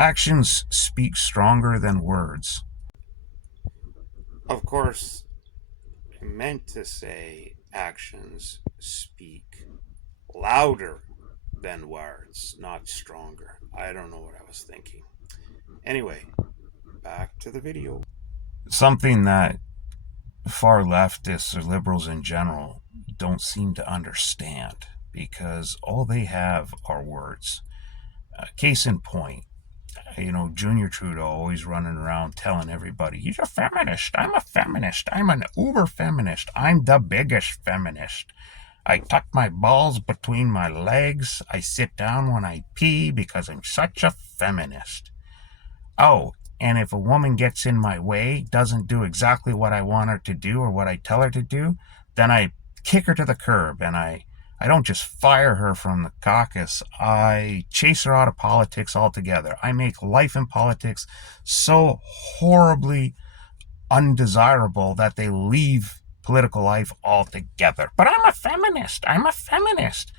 Actions speak stronger than words. Of course, I meant to say actions speak louder than words, not stronger. I don't know what I was thinking. Anyway, back to the video. Something that far leftists or liberals in general don't seem to understand, because all they have are words. Case in point, Junior Trudeau always running around telling everybody, he's a feminist, I'm a feminist, I'm an uber feminist, I'm the biggest feminist. I tuck my balls between my legs, I sit down when I pee because I'm such a feminist. Oh, and if a woman gets in my way, doesn't do exactly what I want her to do or what I tell her to do, then I kick her to the curb, and I don't just fire her from the caucus, I chase her out of politics altogether. I make life in politics so horribly undesirable that they leave political life altogether. But I'm a feminist. I'm a feminist.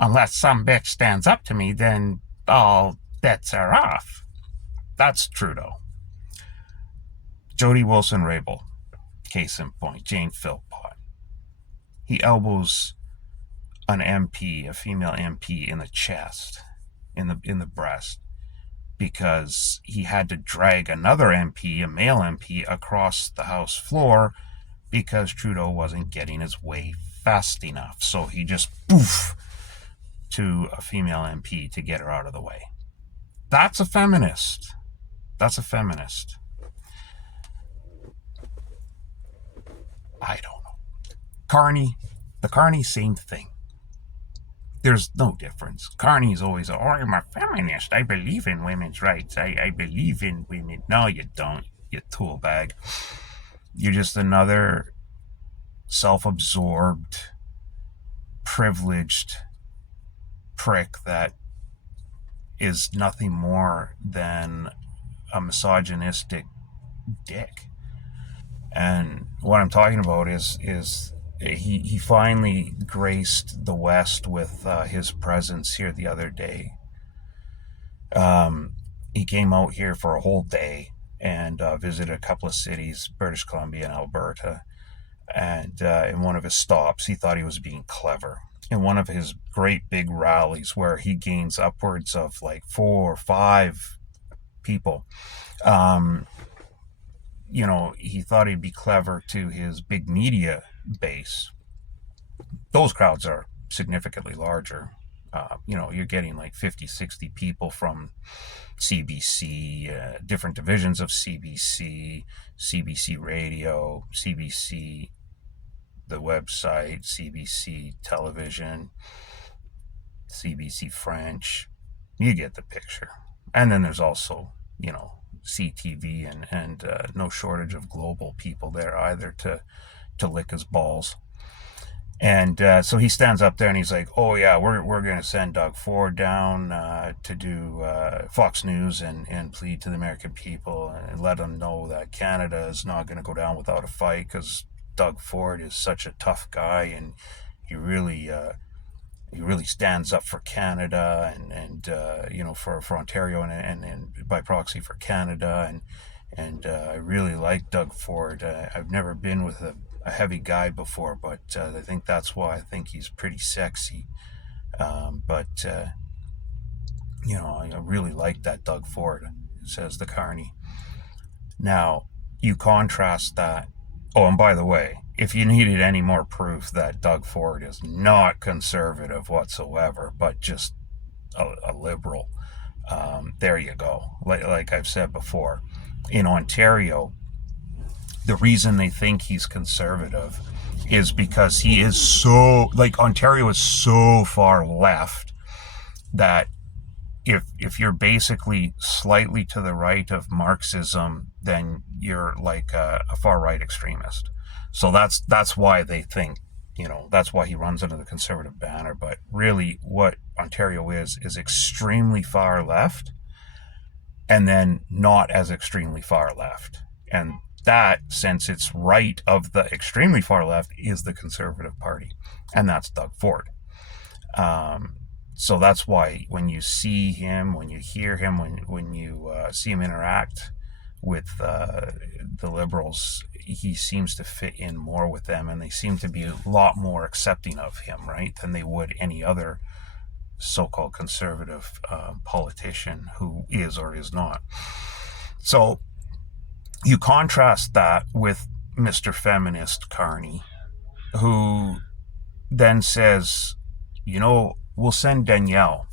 Unless some bitch stands up to me, then all bets are off. That's Trudeau. Jody Wilson-Raybould, case in point, Jane Philpott. He elbows an MP, a female MP, in the chest, in the breast, because he had to drag another MP, a male MP, across the House floor because Trudeau wasn't getting his way fast enough. So he just poof to a female MP to get her out of the way. That's a feminist. That's a feminist. I don't know. Carney, the Carney, same thing. There's no difference. Carney's always, I'm a feminist. I believe in women's rights. I believe in women. No, you don't, you tool bag. You're just another self-absorbed, privileged prick that is nothing more than a misogynistic dick. And what I'm talking about is he finally graced the West with his presence here the other day. He came out here for a whole day and visited a couple of cities, British Columbia and Alberta. And in one of his stops, he thought he was being clever. In one of his great big rallies where he gains upwards of like 4 or 5 people, he thought he'd be clever to his big media base. Those crowds are significantly larger. You're getting like 50, 60 people from CBC, different divisions of CBC, CBC Radio, CBC, the website, CBC Television, CBC French. You get the picture. And then there's also, CTV and no shortage of global people there either to lick his balls. And so he stands up there and he's like, oh yeah, we're going to send Doug Ford down to do Fox News and plead to the American people and let them know that Canada is not going to go down without a fight, because Doug Ford is such a tough guy, and he really stands up for Canada and for Ontario and by proxy for Canada, and I really like Doug Ford. I've never been with a heavy guy before, but I think that's why I think he's pretty sexy. But I really like that Doug Ford, says the Carney. Now, you contrast that. Oh, and by the way, if you needed any more proof that Doug Ford is not conservative whatsoever, but just a liberal, there you go. Like I've said before, in Ontario, the reason they think he's conservative is because he is Ontario is so far left that if you're basically slightly to the right of Marxism, then you're like a far right extremist. So that's why they think, that's why he runs under the conservative banner. But really what Ontario is extremely far left, and then not as extremely far left. And that, since it's right of the extremely far left, is the Conservative Party. And that's Doug Ford. So that's why when you see him, when you hear him, when you see him interact with the liberals, he seems to fit in more with them, and they seem to be a lot more accepting of him, right, than they would any other so-called conservative politician who is or is not. So you contrast that with Mr. Feminist Carney, who then says, we'll send Danielle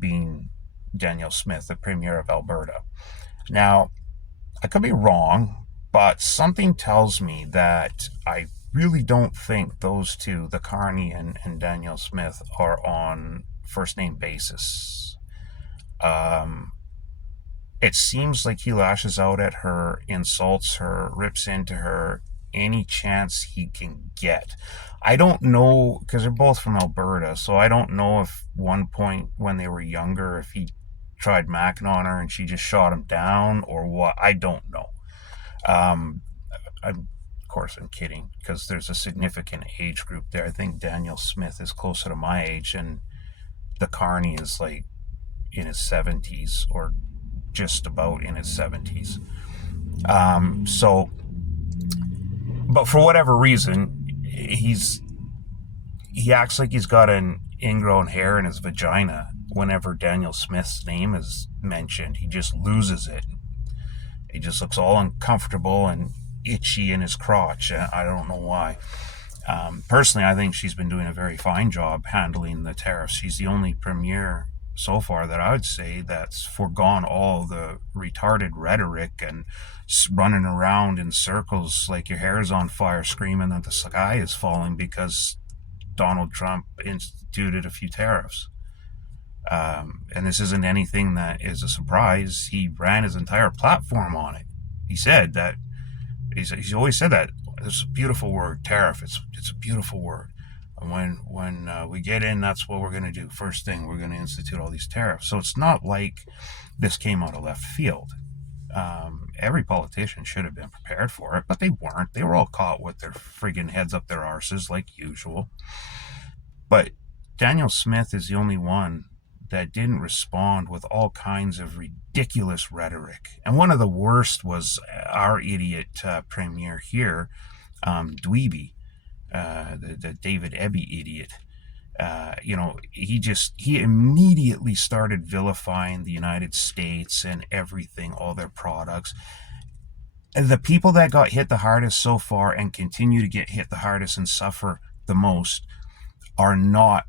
being Danielle Smith, the Premier of Alberta. Now, I could be wrong, but something tells me that I really don't think those two, the Carney and Danielle Smith, are on first name basis. It seems like he lashes out at her, insults her, rips into her any chance he can get. I don't know, because they're both from Alberta, so I don't know if one point when they were younger, if he tried macking on her and she just shot him down or what. I don't know. Of course, I'm kidding, because there's a significant age group there. I think Danielle Smith is closer to my age, and the Carney is like in his 70s or just about in his 70s. So, but for whatever reason, he acts like he's got an ingrown hair in his vagina whenever Danielle Smith's name is mentioned. He just loses it. He just looks all uncomfortable and itchy in his crotch. I don't know why. Personally, I think she's been doing a very fine job handling the tariffs. She's the only premier so far that I would say that's foregone all the retarded rhetoric and running around in circles like your hair is on fire screaming that the sky is falling because Donald Trump instituted a few tariffs. And this isn't anything that is a surprise. He ran his entire platform on it. He said that, he's always said that. It's a beautiful word, tariff. It's a beautiful word. And when we get in, that's what we're going to do. First thing, we're going to institute all these tariffs. So it's not like this came out of left field. Every politician should have been prepared for it, but they weren't. They were all caught with their friggin' heads up their arses like usual. But Danielle Smith is the only one that didn't respond with all kinds of ridiculous rhetoric. And one of the worst was our idiot premier here, Dweeby, the David Eby idiot. He immediately started vilifying the United States and everything, all their products. And the people that got hit the hardest so far and continue to get hit the hardest and suffer the most are not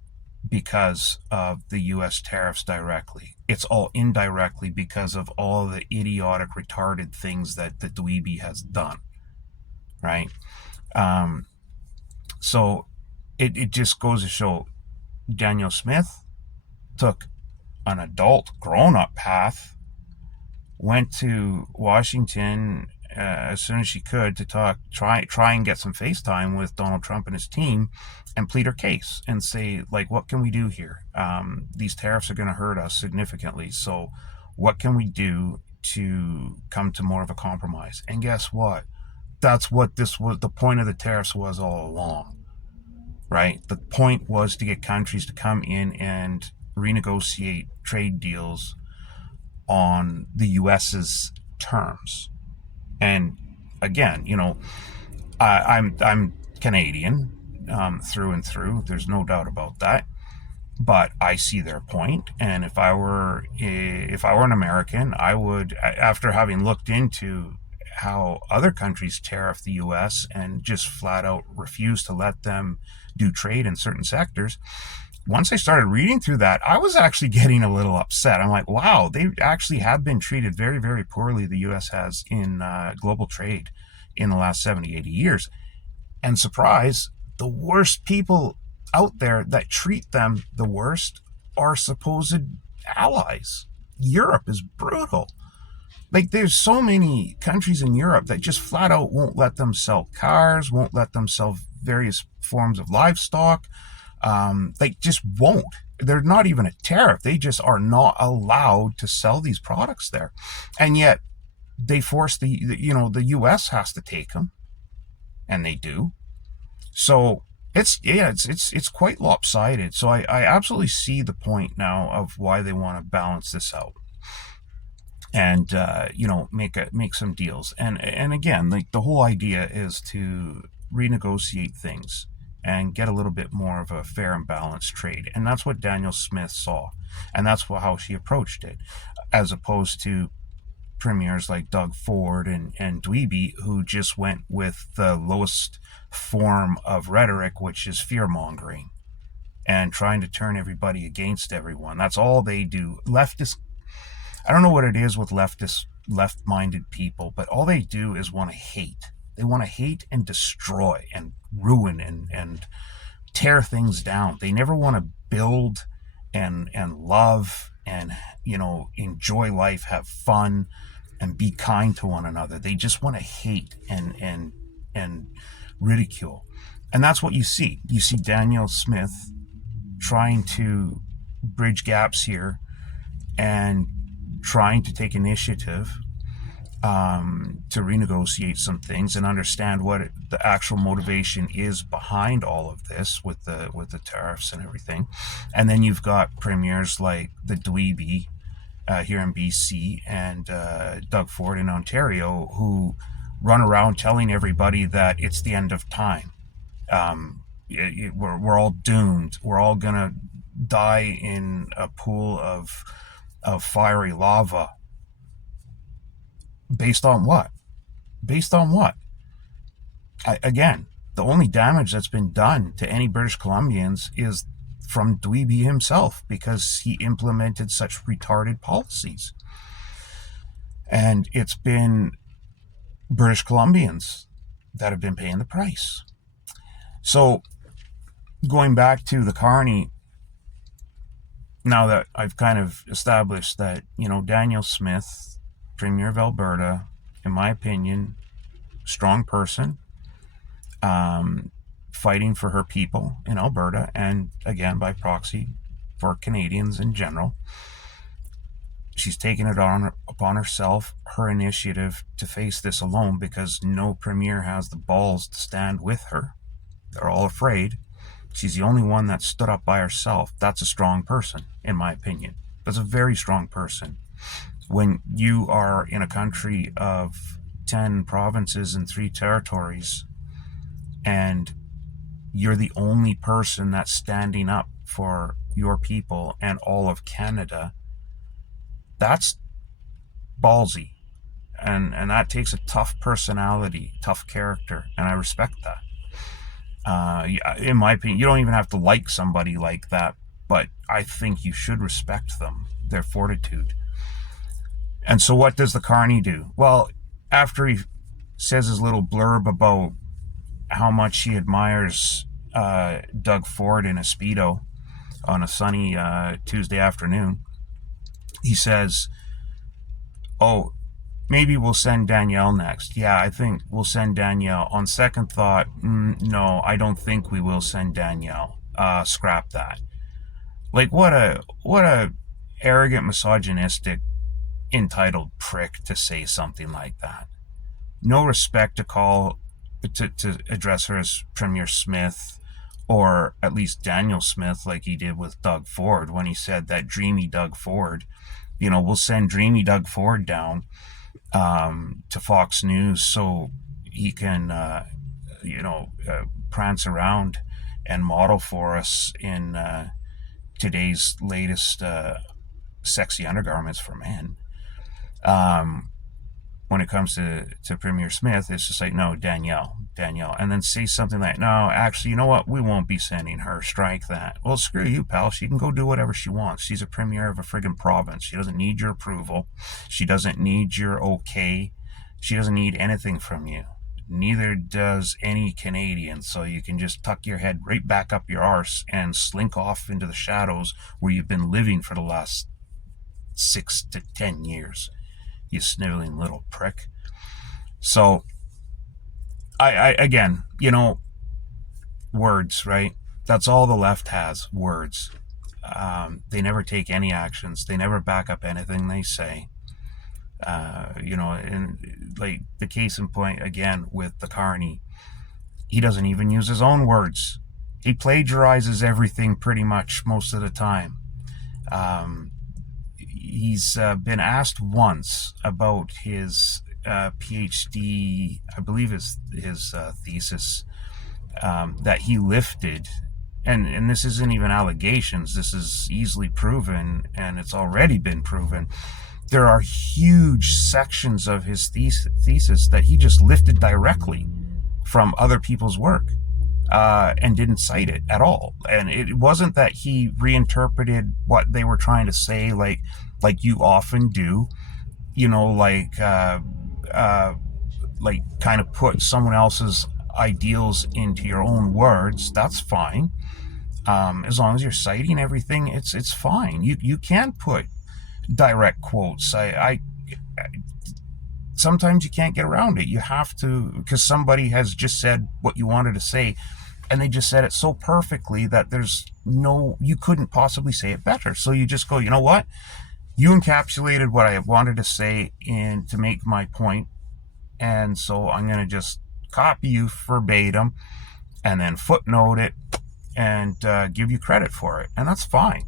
because of the U.S. tariffs directly. It's all indirectly because of all the idiotic, retarded things that the dweeby has done, right? So it just goes to show Danielle Smith took an adult, grown-up path, went to Washington as soon as she could to try and get some FaceTime with Donald Trump and his team and plead her case and say, like, what can we do here? These tariffs are going to hurt us significantly. So what can we do to come to more of a compromise? And guess what? That's what this was. The point of the tariffs was all along, right? The point was to get countries to come in and renegotiate trade deals on the US's terms. And again, I'm Canadian through and through. There's no doubt about that. But I see their point, and if I were an American, I would, after having looked into how other countries tariff the U.S. and just flat out refuse to let them do trade in certain sectors. Once I started reading through that, I was actually getting a little upset. I'm like, wow, they actually have been treated very, very poorly, the U.S. has, in global trade in the last 70, 80 years. And surprise, the worst people out there that treat them the worst are supposed allies. Europe is brutal. Like, there's so many countries in Europe that just flat out won't let them sell cars, won't let them sell various forms of livestock. They just won't. They're not even a tariff. They just are not allowed to sell these products there. And yet they force the U.S. has to take them, and they do. So it's quite lopsided. So I absolutely see the point now of why they want to balance this out and make some deals. And again, like the whole idea is to renegotiate things and get a little bit more of a fair and balanced trade. And that's what Danielle Smith saw, and that's how she approached it, as opposed to premiers like Doug Ford and Dweeby, who just went with the lowest form of rhetoric, which is fear mongering and trying to turn everybody against everyone. That's all they do. Leftists, I don't know what it is with left-minded people, but all they do is want to hate. They want to hate and destroy and ruin and tear things down. They never want to build and love and enjoy life, have fun, and be kind to one another. They just want to hate and ridicule. And that's what you see. You see Danielle Smith trying to bridge gaps here and trying to take initiative to renegotiate some things and understand what the actual motivation is behind all of this with the tariffs and everything. And then you've got premiers like the Dweeby here in BC and Doug Ford in Ontario, who run around telling everybody that it's the end of time. We're all doomed. We're all gonna die in a pool of fiery lava. Based on what? Based on what? Again, the only damage that's been done to any British Columbians is from Dweeby himself, because he implemented such retarded policies. And it's been British Columbians that have been paying the price. So, going back to the carney, now that I've kind of established that, Danielle Smith, Premier of Alberta, in my opinion, strong person, fighting for her people in Alberta, and again, by proxy, for Canadians in general. She's taken it upon herself, her initiative, to face this alone, because no premier has the balls to stand with her. They're all afraid. She's the only one that stood up by herself. That's a strong person, in my opinion. That's a very strong person. When you are in a country of 10 provinces and 3 territories, and you're the only person that's standing up for your people and all of Canada, that's ballsy. And that takes a tough personality, tough character, and I respect that. In my opinion, you don't even have to like somebody like that, but I think you should respect them, their fortitude. And so what does the carney do? Well, after he says his little blurb about how much he admires Doug Ford in a Speedo on a sunny Tuesday afternoon, he says, oh, maybe we'll send Danielle next. Yeah, I think we'll send Danielle. On second thought, no, I don't think we will send Danielle. Scrap that. Like, what a arrogant, misogynistic, entitled prick to say something like that. No respect to address her as Premier Smith, or at least Danielle Smith, like he did with Doug Ford when he said that dreamy Doug Ford. We'll send dreamy Doug Ford down to Fox News so he can, prance around and model for us in today's latest sexy undergarments for men. When it comes to Premier Smith, it's just like, no, Danielle. And then say something like, no, actually, you know what? We won't be sending her. Strike that. Well, screw you, pal. She can go do whatever she wants. She's a premier of a friggin' province. She doesn't need your approval. She doesn't need your okay. She doesn't need anything from you. Neither does any Canadian. So you can just tuck your head right back up your arse and slink off into the shadows where you've been living for the last 6 to 10 years. You sniveling little prick. So, I again, words, right? That's all the left has, words. They never take any actions. They never back up anything they say. And like the case in point, again, with the carney, he doesn't even use his own words. He plagiarizes everything pretty much most of the time. Um, he's been asked once about his PhD, I believe his thesis that he lifted, and this isn't even allegations. This is easily proven, and it's already been proven. There are huge sections of his thesis that he just lifted directly from other people's work and didn't cite it at all. And it wasn't that he reinterpreted what they were trying to say, like you often do, you know, like kind of put someone else's ideals into your own words. That's fine. As long as you're citing everything, it's fine. You can put direct quotes. I sometimes you can't get around it. You have to, because somebody has just said what you wanted to say, and they just said it so perfectly that you couldn't possibly say it better. So you just go, you know what? You encapsulated what I wanted to say in to make my point, and so I'm going to just copy you verbatim and then footnote it and give you credit for it, and that's fine.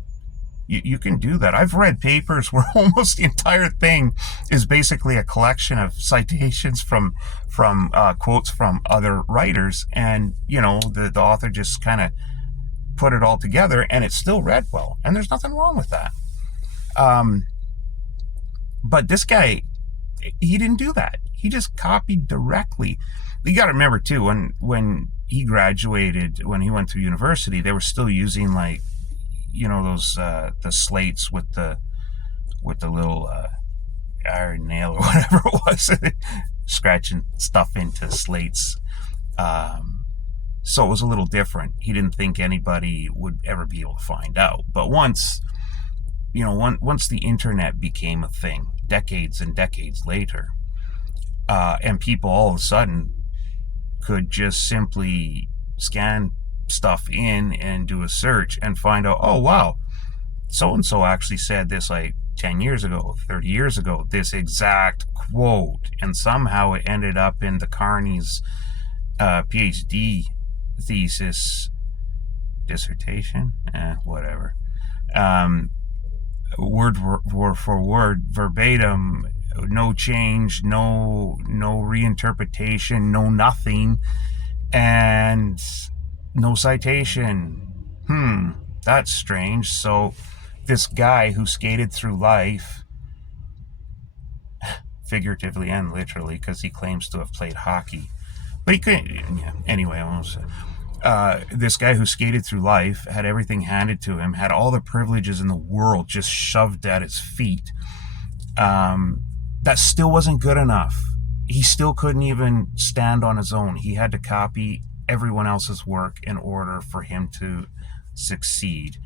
You can do that. I've read papers where almost the entire thing is basically a collection of citations from quotes from other writers, and the author just kind of put it all together, and it still read well, and there's nothing wrong with that. But this guy, he didn't do that. He just copied directly. You got to remember too, when he graduated, when he went to university, they were still using those the slates with the little iron nail or whatever it was, scratching stuff into slates. So it was a little different. He didn't think anybody would ever be able to find out. But once the internet became a thing, decades and decades later, and people all of a sudden could just simply scan stuff in and do a search and find out, oh wow, so and so actually said this like 10 years ago, 30 years ago, this exact quote, and somehow it ended up in the Carney's PhD thesis, dissertation, whatever, word for word, verbatim, no change, no reinterpretation, no nothing, and no citation. That's strange. So this guy who skated through life, figuratively and literally, because he claims to have played hockey, but he couldn't. Yeah, anyway, this guy who skated through life, had everything handed to him, had all the privileges in the world just shoved at his feet. That still wasn't good enough. He still couldn't even stand on his own. He had to copy everyone else's work in order for him to succeed.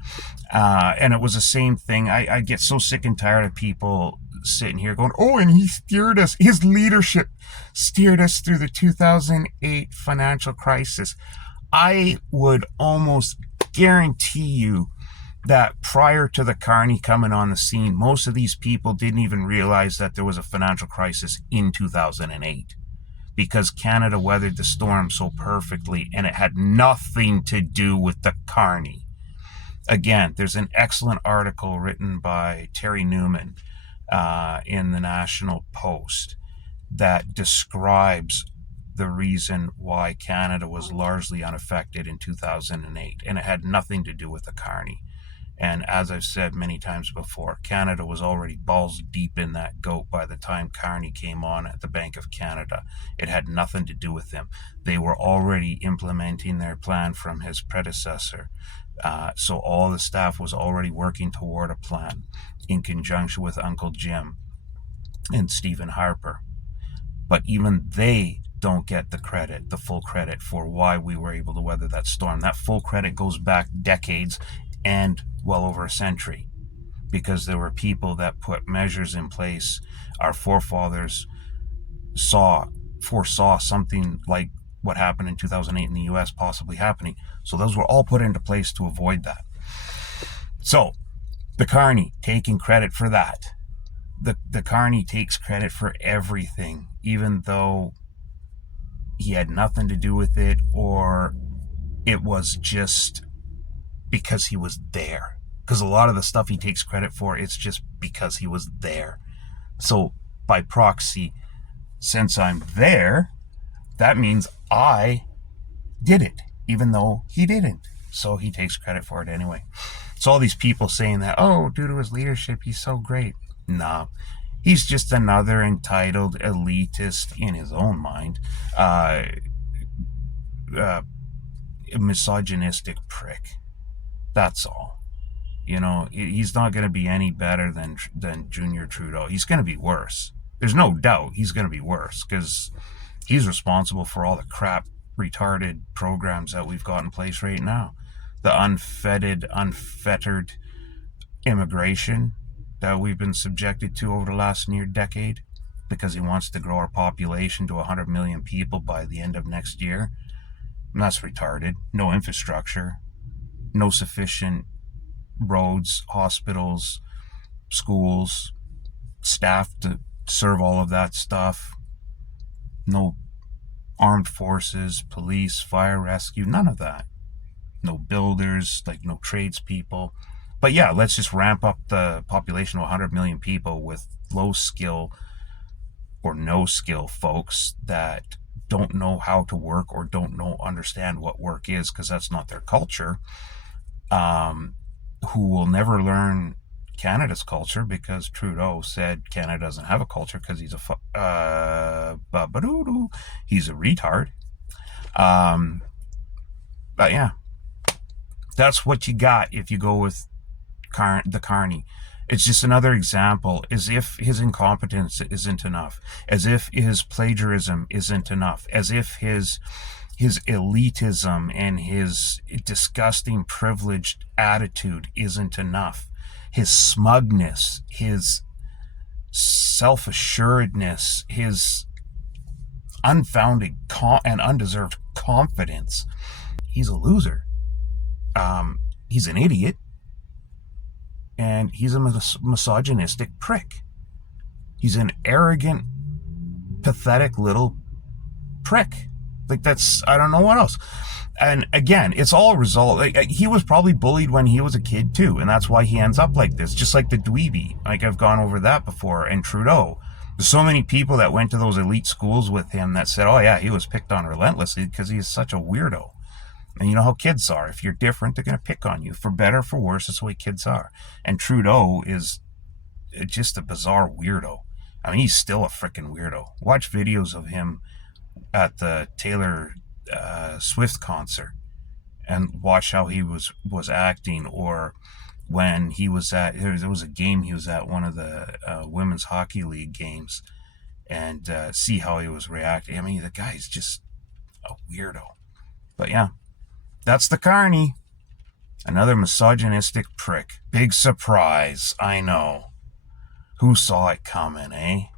And it was the same thing. I get so sick and tired of people sitting here going, oh, and he steered us, his leadership steered us through the 2008 financial crisis. I would almost guarantee you that prior to the Carney coming on the scene, most of these people didn't even realize that there was a financial crisis in 2008, because Canada weathered the storm so perfectly, and it had nothing to do with the Carney. Again, there's an excellent article written by Terry Newman in the National Post that describes the reason why Canada was largely unaffected in 2008, and it had nothing to do with the Carney. And as I've said many times before, Canada was already balls deep in that goat by the time Carney came on at the Bank of Canada. It had nothing to do with them. They were already implementing their plan from his predecessor. So all the staff was already working toward a plan in conjunction with Uncle Jim and Stephen Harper. But even they don't get the full credit for why we were able to weather that storm. That full credit goes back decades and well over a century, because there were people that put measures in place. Our forefathers foresaw something like what happened in 2008 in the US possibly happening. So those were all put into place to avoid that. So the Carney taking credit for that. The Carney takes credit for everything, even though he had nothing to do with it, or it was just because he was there. Because a lot of the stuff he takes credit for, it's just because he was there. So by proxy, since I'm there, that means I did it, even though he didn't. So he takes credit for it anyway. So all these people saying that, oh, due to his leadership, he's so great. Nah, he's just another entitled elitist in his own mind, uh, misogynistic prick. That's all. You know, he's not going to be any better than Junior Trudeau. He's going to be worse. There's no doubt he's going to be worse because he's responsible for all the crap, retarded programs that we've got in place right now. The unfettered immigration that we've been subjected to over the last near decade because he wants to grow our population to 100 million people by the end of next year. And that's retarded. No infrastructure, no sufficient roads, hospitals, schools, staff to serve all of that stuff. No armed forces, police, fire rescue, none of that. No builders, like no tradespeople. But yeah, let's just ramp up the population to 100 million people with low skill or no skill folks that don't know how to work or don't understand what work is because that's not their culture, who will never learn Canada's culture because Trudeau said Canada doesn't have a culture because he's he's a retard. But yeah, that's what you got if you go with the carney. It's just another example, as if his incompetence isn't enough, as if his plagiarism isn't enough, as if his elitism and his disgusting privileged attitude isn't enough. His smugness, his self-assuredness, his unfounded and undeserved confidence. He's a loser. He's an idiot. And he's a misogynistic prick. He's an arrogant, pathetic little prick. Like, that's, I don't know what else. And again, it's all a result. Like, he was probably bullied when he was a kid too, and that's why he ends up like this. Just like the dweeby, like I've gone over that before. And Trudeau, there's so many people that went to those elite schools with him that said, "Oh yeah, he was picked on relentlessly because he's such a weirdo." And you know how kids are. If you're different, they're going to pick on you. For better, for worse, that's the way kids are. And Trudeau is just a bizarre weirdo. I mean, he's still a freaking weirdo. Watch videos of him at the Taylor Swift concert and watch how he was acting, or when he was at, there was a game he was at, one of the women's hockey league games, and see how he was reacting. I mean, the guy's just a weirdo. But yeah, that's the carney. Another misogynistic prick. Big surprise, I know. Who saw it coming, eh?